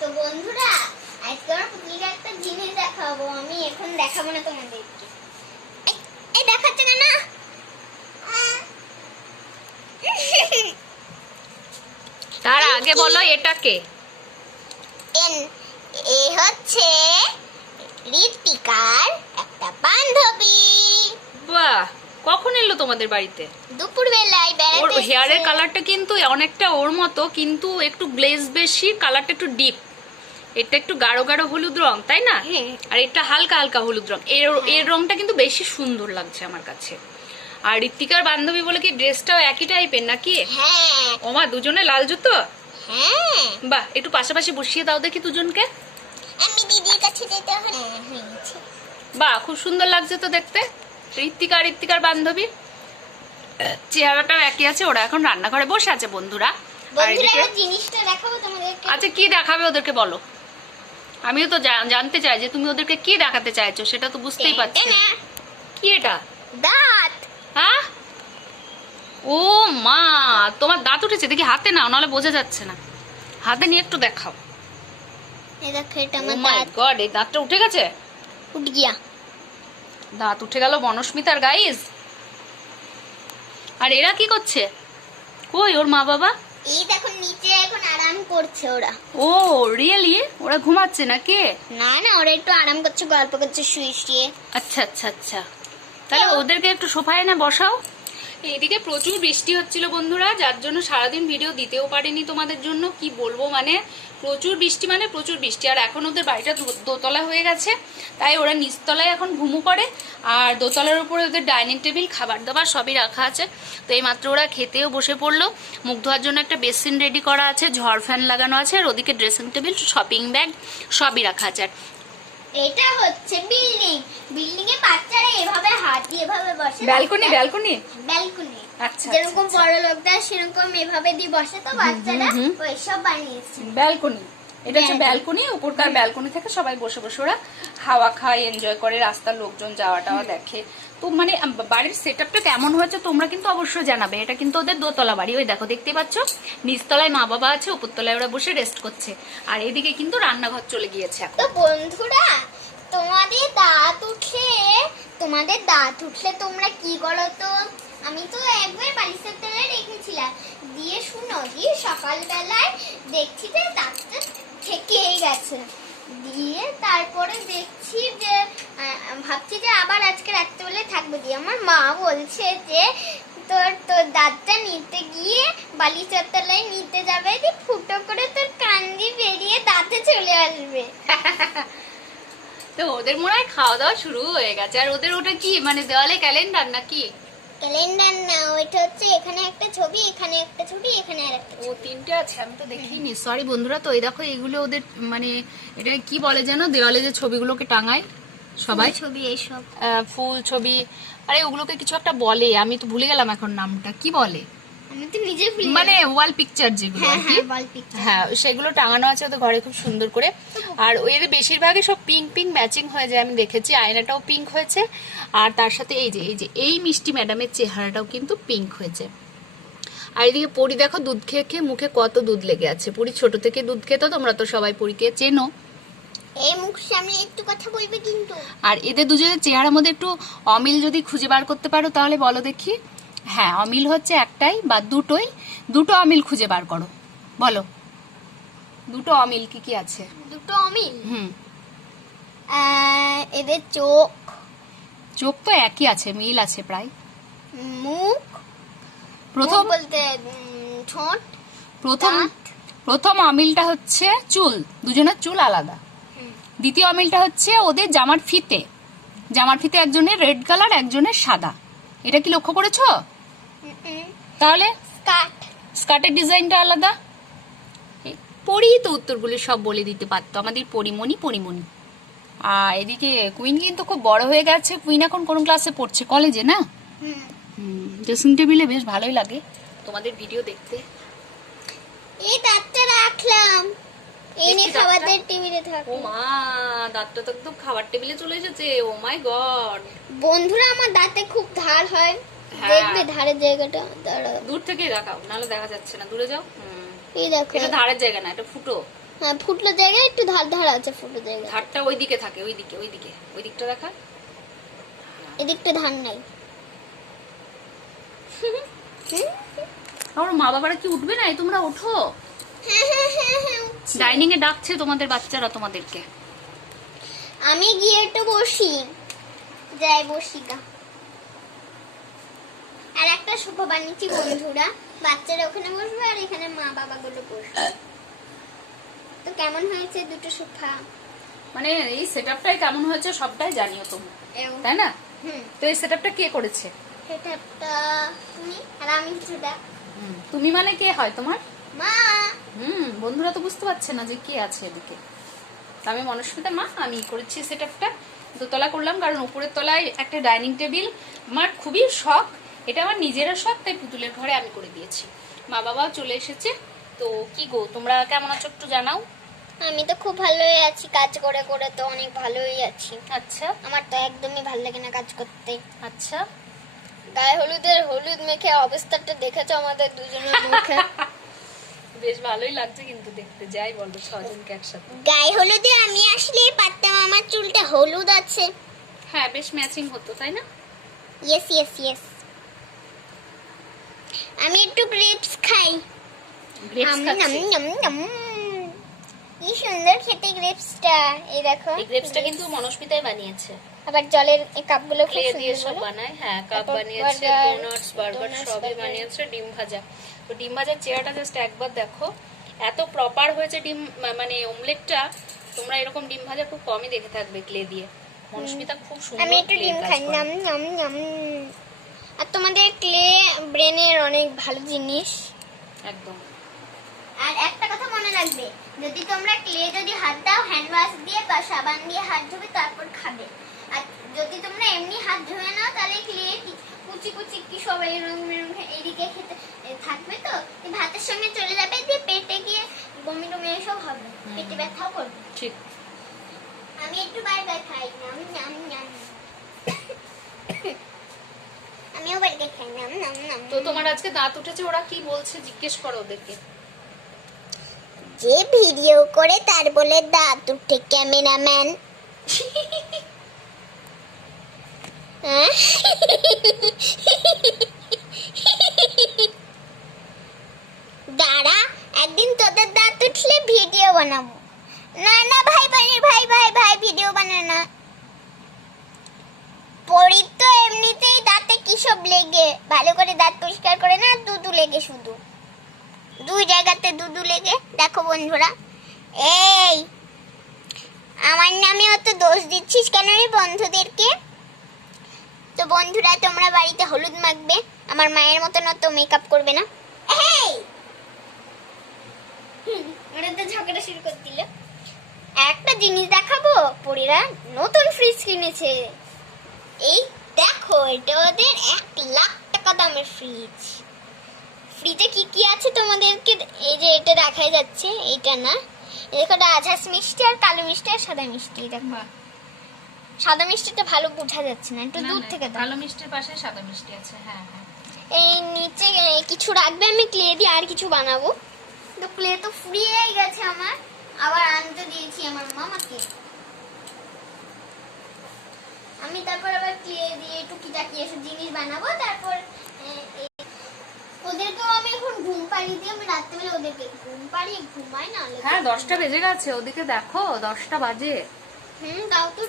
তো বন্ধুরা আজকে আমার পুতুলিকে একটা জিনিস দেখাবো। আমি এখন দেখাবো না তোমাদেরকে। এই দেখাচ্ছে কেন? তার আগে বলো এটা কে? এ হচ্ছে ঋতিকার একটা বান্ধবী। বাহ, কখন এলো তোমাদের বাড়িতে? দুপুর বেলায় ওর বেড়াতে হেয়ারের এসেছে। কালারটা কিন্তু অনেকটা ওর মতো, কিন্তু একটু গ্লেজ বেশি, কালারটা একটু ডিপ। এটা একটু গাঢ় গাঢ় হলুদ রং, তাই না? হ্যাঁ। আর এটা হালকা হালকা হলুদ রং। এর রংটা কিন্তু বেশি সুন্দর লাগছে আমার কাছে। আর ঋতিকার বান্ধবী বলে কি ড্রেসটাও একই টাইপের নাকি? হ্যাঁ ওমা, দুজনে লাল জুতো। হ্যাঁ, বাহ, একটু পাশাপাশি বসিয়ে দাও দেখি দুজনকে। আমি দিদির কাছে যেতে হয়েছে। বাহ, খুব সুন্দর লাগছে তো দেখতে। ঋতিকার বান্ধবী চেহারাটাও একই আছে। ওরা এখন রান্নাঘরে বসে আছে বন্ধুরা। আর বন্ধুরা এদিকে আমি জিনিসটা দেখাবো তোমাদেরকে। আচ্ছা, কি দেখাবে ওদেরকে বলো? আমিও তো জানতে চাই যে তুমি ওদেরকে কি দেখাতে চাইছো, সেটা তো বুঝতেই পারছি না। কি এটা? দাঁত। হ্যাঁ, ও মা, তোমার দাঁত উঠেছে? দেখি হাতে নাও, নাহলে বোঝা যাচ্ছে না। হাতে নিয়ে একটু দেখাও। এই দেখো, এটা ও আমার মাই দাঁত। গড, এই দাঁতটা উঠে গেছে। উঠ গিয়া। দাঁত উঠে গেল বনস্মিতার, গাইস। আর এরা কি করছে? কই ওর মা বাবা? এই দেখো নিচে এখন আরাম করছে ওরা। ও রিয়েলি? ওরা ঘুমাচ্ছে নাকি? না না, ওরা একটু আরাম করছে, গল্প করছে শুয়ে শুয়ে। আচ্ছা আচ্ছা আচ্ছা, তাহলে ওদেরকে একটু সোফায় না বসাও। এইদিকে প্রচুর বৃষ্টি হচ্ছিল বন্ধুরা, যার জন্য সারাদিন ভিডিও দিতেও পারিনি তোমাদের জন্য। কি বলবো, মানে প্রচুর বৃষ্টি। আর এখন ওদের বাড়িটা দোতলা হয়ে গেছে, তাই ওরা নিচতলায় এখন ঘুমু করে। আর দোতলার উপরে ওদের ডাইনিং টেবিল, খাবার দাবার সবই রাখা আছে। তো এই মাত্র ওরা খেতেও বসে পড়লো। মুখ ধোয়ার জন্য একটা বেসিন রেডি করা আছে, ঝড় ফ্যান লাগানো আছে, আর ওদিকে ড্রেসিং টেবিল, শপিং ব্যাগ সবই রাখা আছে। এটা হচ্ছে বিল্ডিং এ বাচ্চারা এভাবে হাত দিয়ে এভাবে বসে। ব্যালকনি আচ্ছা, যেরকম বড় লোকদের সেরকম এভাবে দিয়ে বসে, তো বাচ্চারা ওইসব বানিয়েছে। ব্যালকনি, এটা হচ্ছে ব্যালকনি। উপরকার ব্যালকনি থেকে সবাই বসে বসে ওরা হাওয়া খায়, এনজয় করে, রাস্তার লোকজন যাওয়া টাওয়া দেখে। তো মানে বাড়ির সেটআপটা কেমন হয়েছে তোমরা কিন্তু অবশ্যই জানাবে। এটা কিন্তু ওদের দোতলা বাড়ি, ওই দেখো দেখতে পাচ্ছ, নিচতলায় মা বাবা আছে, উপরতলায় ওরা বসে রেস্ট করছে। আর এদিকে কিন্তু রান্নাঘর চলে গিয়েছে এখন। তো বন্ধুরা, তোমাদের দাঁত উঠলে তোমরা কি করো? তো আমি তো একবার বালিশের তলায় রেখেছিলাম, দিয়ে শুনো, দিয়ে সকালবেলায় দেখছি যে দাঁতটা থেকেই গেছে। দিয়ে তারপরে দেখছি যে ভাবছি যে আবার আজকে রাত্রেবেলা থাকবে। দিয়ে আমার মা বলছে যে তোর দাঁতটা নিতে গিয়ে বালিশের তলায় নিতে যাবে, দিয়ে ফুটো করে তোর কান দিয়ে বেরিয়ে দাঁতে চলে আসবে। তো ওদের মনে হয় খাওয়া দাওয়া শুরু হয়ে গেছে। আর ওদের ওটা কি, মানে দেওয়ালে ক্যালেন্ডার নাকি? ক্যালেন্ডার না, ওইটা হচ্ছে এখানে একটা ছবি, এখানে একটা ছবি, এখানে আরেকটা ও ছবি। তিনটে আছে, আমি তো দেখিনি, সরি বন্ধুরা। তো এই দেখো, এগুলো ওদের মানে এটা কি বলে যেন, দেওয়ালে যে ছবিগুলোকে টাঙায় সবাই, ছবি এইসব ফুল ছবি। আরে ওগুলোকে কিছু একটা বলে, আমি তো ভুলে গেলাম এখন নামটা, কি বলে? আমি তো নিজে ভুলে মানে ওয়াল পিকচার যেগুলো হ্যাঁ আর কি। হ্যাঁ, ওয়াল পিকচার। হ্যাঁ, সেগুলো টাঙানো আছে ওদের ঘরে খুব সুন্দর করে। আর এর বেশিরভাগই সব পিঙ্ক পিঙ্ক ম্যাচিং হয়ে যায়, আমি দেখেছি। আয়নাটাও পিঙ্ক হয়েছে, আর তার সাথে এই মিষ্টি ম্যাডামের চেহারাটাও কিন্তু পিঙ্ক হয়েছে। আর এদিকে পরি দেখো, দুধ খেয়ে খেয়ে মুখে কত দুধ লেগে আছে। পরি ছোট থেকে দুধ খেত, তোমরা তো সবাই পরিকে চেনো। এই মুখ সামনে একটু কথা বলবে কিন্তু। আর এদের দুজনের চেহারার মধ্যে একটু অমিল যদি খুঁজে বার করতে পারো তাহলে বলো দেখি। হ্যাঁ, অমিল হচ্ছে একটাই বা দুটো অমিল খুঁজে বার করো, বলো দুটো অমিল কি কি আছে? দুটো অমিল, হুম, এদের চোখ তো একই আছে, মিল আছে প্রায়। মুখ, প্রথম বলতে ঠোঁট, প্রথম অমিলটা হচ্ছে চুল, দুজনের চুল আলাদা। দ্বিতীয় অমিলটা হচ্ছে ওদের জামার ফিতে একজনের রেড কালার, একজনের সাদা। এটা কি লক্ষ্য করেছো? তাহলে স্কার্টের ডিজাইনটা আলাদা। পরি তো উত্তরগুলি সব বলে দিতে পারতো, আমাদের পরিমণি। আর এদিকে কুইন কিন্তু খুব বড় হয়ে গেছে। কুইন এখন কোন ক্লাসে পড়ছে? কলেজে না? ড্রেসিং টেবিলে বেশ ভালোই লাগে তোমাদের ভিডিও দেখতে। এই দাঁতটা রাখলাম, এই নিয়ে খাবারের টেবিলে থাকো। ও মা, দাঁতটা তো একদম খাবার টেবিলে চলে এসেছে। ও মাই গড বন্ধুরা, আমার দাঁতে খুব ধার হয়, হ্যাঁ। দেখবে ধারের জায়গাটা? দাঁড়াও, দূর থেকে দেখাও, নাহলে দেখা যাচ্ছে না, দূরে যাও। এই দেখো, এটা ধারের জায়গা না, এটা ফুটো। হ্যাঁ, ফুটলো জায়গায় একটু ধার ধার আছে, ফুটো জায়গায়। ধারটা ওইদিকে থাকে, ওইদিকে ওই দিকটা দেখা। এদিকটা ধার নাই। আমার মা বাবারা কি উঠবে না? তোমরা ওঠো, হ্যাঁ, ডাইনিং এ ডাকছে তোমাদের বাচ্চারা তোমাদেরকে। আমি গিয়ে একটু বসি, যাই বসি গা। আর একটা সোফা বানিয়েছি বন্ধুরা, বাচ্চারা ওখানে বসবে আর এখানে মা বাবা গুলো বসবে। তো কেমন হয়েছে দুটো সোফা? মানে এই সেটআপটাই কেমন হয়েছে সবটাই জানিও তুমি, তাই না? তো এই সেটআপটা কে করেছে? সেটআপটা তুমি আর আমি কিছুটা। তুমি মানে কে হয় তোমার? মা। বন্ধুরা তো বুঝতে পারছে না যে কে আছে এদিকে। আমি মনস্মিতা মা, আমি করেছি সেটআপটা। দোতলা করলাম কারণ উপরের তলায় একটা ডাইনিং টেবিল আমার খুবই শখ, এটা আমার নিজেরা শখ, তাই পুতুলের ঘরে আমি করে দিয়েছি। মা বাবাও চলে এসেছে। তো কি গো, তোমরা কেমন আছো একটু জানাও। আমি তো খুব ভালোই আছি, কাজ করে করে তো অনেক ভালোই আছি। আচ্ছা, আমার তো একদমই ভালো লাগে না কাজ করতে। আচ্ছা, গায়ে হলুদ মেখে অবস্থাটা দেখেছো আমাদের দুজনের মুখে? বেশ ভালোই লাগছে কিন্তু দেখতে, যাই বলো ছজনকে একসাথে। গায়ে হলুদে আমি আসলে পারতাম, আমার চুলটা হলুদ আছে। হ্যাঁ, বেশ ম্যাচিং হতো, তাই না? ইয়েস। আমি একটু গ্রেপস খাই। গ্রেপস খাচ্ছি। কি সুন্দর খেতে গ্রেপসটা, এই দেখো। এই গ্রেপসটা কিন্তু মনস্মিতাই বানিয়েছে। আবার জলের এই কাপগুলো খুব ক্লে দিয়ে সুন্দর সব বলো। বানায়। হ্যাঁ, কাপ তারপর বানিয়েছে, burger, ডোনাটস, বার্গার donuts, সবই burger। বানিয়েছে। ডিম ভাজা, তো ডিম ভাজার চেহারাটা জাস্ট একবার দেখো, এত প্রপার হয়েছে ডিম, মানে অমলেটটা। তোমরা এরকম ডিম ভাজা খুব কমই দেখে থাকবে ক্লে দিয়ে। মনস্মিতা খুব সুন্দর আমি একটু clay ডিম কাজ খাই, করে। নাম। আর তোমাদের ক্লে ব্রেনের অনেক ভালো জিনিস। একদম। আর একটা কথা মনে রাখবে, যদি তোমরা ক্লে যদি হাত দাও হ্যান্ড ওয়াশ দিয়ে বা সাবান দিয়ে হাত ধুবে তারপর খাবে। আর যদি তোমরা এমনি হাত ধুয়ে নাও তাহলে ক্লে কুচি কি সব এরকম এদিকে খেতে থাকবে, তো ভাতের সঙ্গে চলে যাবে, দিয়ে পেটে গিয়ে বমি টমি এসব হবে, পেটে ব্যথাও করবে। ঠিক। আমি একটু বার্গার খাই, নাম। আমিও বার্গার খাই, নাম। তো তোমার আজকে দাঁত উঠেছে, ওরা কি বলছে জিজ্ঞেস করো ওদেরকে। যে ভিডিও করে তার বলে দাঁত উঠে ক্যামেরাম্যান। দাঁড়া, একদিন তোদের দাঁত উঠলে ভিডিও বানাবো। না ভাই ভিডিও বানা না। পরির তো এমনিতেই দাঁতে কি সব লেগে, ভালো করে দাঁত পরিষ্কার করে না, দুধু লেগে, শুধু দুই জায়গাতে দুধু লেগে। দেখো বন্ধুরা, এই আমার নামে অত দোষ দিচ্ছিস কেন রে বন্ধুদেরকে? তো বন্ধুরা, তোমরা বাড়িতে হলুদ মাখবে, আমার মায়ের মতন অত মেকআপ করবে না। ওরা তো ঝগড়া শুরু করে দিল। একটা জিনিস দেখাবো, পরীরা নতুন ফ্রিজ কিনেছে। এই দেখো, এটা ওদের 1,00,000 টাকা দামের ফ্রিজ। ফ্রিজে কি আছে তোমাদেরকে এই যে এটা দেখাই যাচ্ছে, এইটা না, দেখো রাজহাঁস মিষ্টি আর কালো মিষ্টি আর সাদা মিষ্টি। দেখো সাদা মিষ্টিটা ভালো বোঝা যাচ্ছে না, একটু দূর থেকে দাও। কালো মিষ্টির পাশে সাদা মিষ্টি আছে। হ্যাঁ। এই নিচে কিছু রাখবে, আমি ক্লে দিয়ে আর কিছু বানাবো। তো ক্লে তো ফুরিয়েই গেছে আমার, আবার আনতে দিয়েছি আমার মামাকে। আমি তারপর আবার ক্লে দিয়ে টুকিটাকি এসব জিনিস বানাবো। তারপর ওদেরকেও আমি এখন ঘুম পাড়িয়ে দিয়ে, আমি রাত্রেবেলা ওদেরকে ঘুম পাড়িয়ে ঘুমাই না। হ্যাঁ, 10টা বেজে গেছে, ওদিকে দেখো 10টা বাজে। দাও তো।